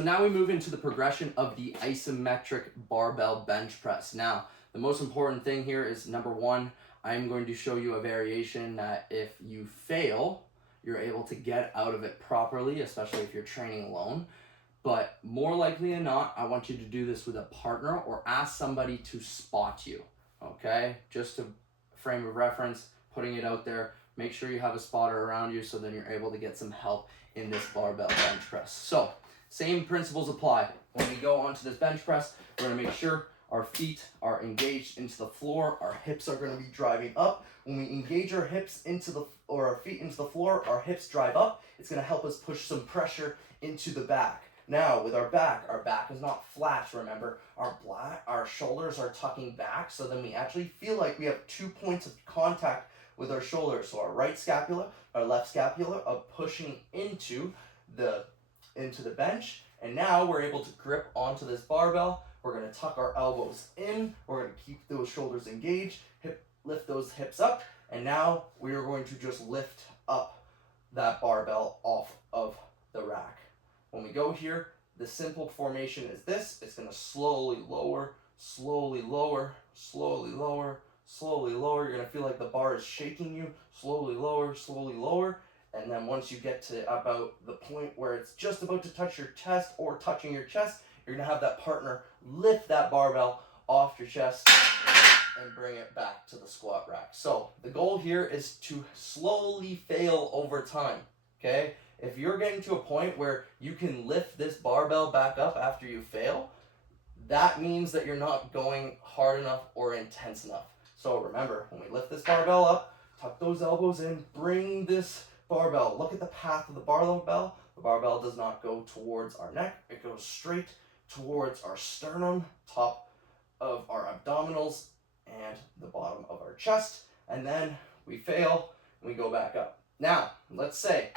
So now we move into the progression of the isometric barbell bench press. Now, the most important thing here is number one, I'm going to show you a variation that if you fail, you're able to get out of it properly, especially if you're training alone. But more likely than not, I want you to do this with a partner or ask somebody to spot you, okay? Just a frame of reference, putting it out there. Make sure you have a spotter around you so then you're able to get some help in this barbell bench press. So, same principles apply. When we go onto this bench press, we're gonna make sure our feet are engaged into the floor, our hips are gonna be driving up. When we engage our hips or our feet into the floor, our hips drive up. It's gonna help us push some pressure into the back. Now, with our back is not flat, remember? Our shoulders are tucking back, so then we actually feel like we have 2 points of contact with our shoulders. So our right scapula, our left scapula are pushing into the bench, and now we're able to grip onto this barbell. We're gonna tuck our elbows in, we're gonna keep those shoulders engaged, lift those hips up, and now we are going to just lift up that barbell off of the rack. When we go here, the simple formation is this. It's gonna slowly lower, slowly lower, slowly lower, slowly lower. You're gonna feel like the bar is shaking you, slowly lower, slowly lower. And then once you get to about the point where it's just about to touch your chest or touching your chest, you're gonna have that partner lift that barbell off your chest and bring it back to the squat rack. So the goal here is to slowly fail over time, okay? If you're getting to a point where you can lift this barbell back up after you fail, that means that you're not going hard enough or intense enough. So remember, when we lift this barbell up, tuck those elbows in, bring this barbell. Look at the path of the barbell. The barbell does not go towards our neck. It goes straight towards our sternum, top of our abdominals, and the bottom of our chest. And then we fail, and we go back up. Now, let's say,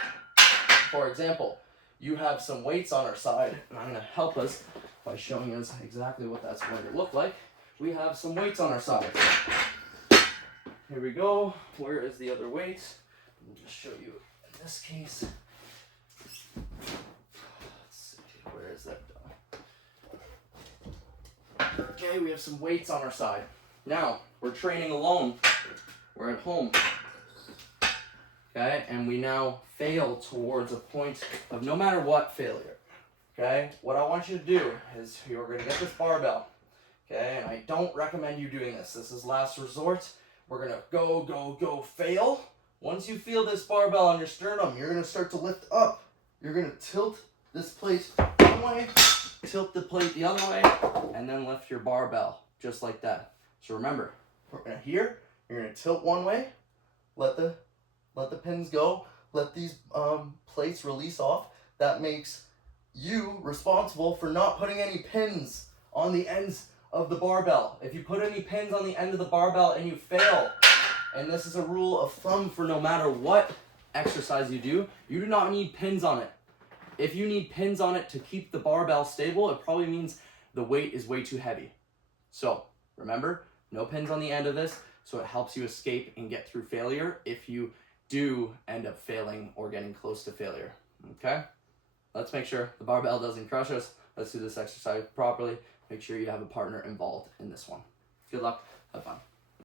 for example, you have some weights on our side, and I'm going to help us by showing us exactly what that's going to look like. We have some weights on our side. Here we go. Where is the other weight? I'll just show you in this case. Let's see, where is that done? Okay, we have some weights on our side. Now, we're training alone. We're at home. Okay, and we now fail towards a point of no matter what failure. Okay, what I want you to do is you're going to get this barbell. Okay, and I don't recommend you doing this. This is last resort. We're going to go, fail. Once you feel this barbell on your sternum, you're going to start to lift up. You're going to tilt this plate one way, tilt the plate the other way, and then lift your barbell just like that. So remember, we're going to here, you're going to tilt one way, let the pins go, let these plates release off. That makes you responsible for not putting any pins on the ends of the barbell. If you put any pins on the end of the barbell and you fail, and this is a rule of thumb for no matter what exercise you do not need pins on it. If you need pins on it to keep the barbell stable, it probably means the weight is way too heavy. So remember, no pins on the end of this, so it helps you escape and get through failure if you do end up failing or getting close to failure, okay? Let's make sure the barbell doesn't crush us. Let's do this exercise properly. Make sure you have a partner involved in this one. Good luck, have fun.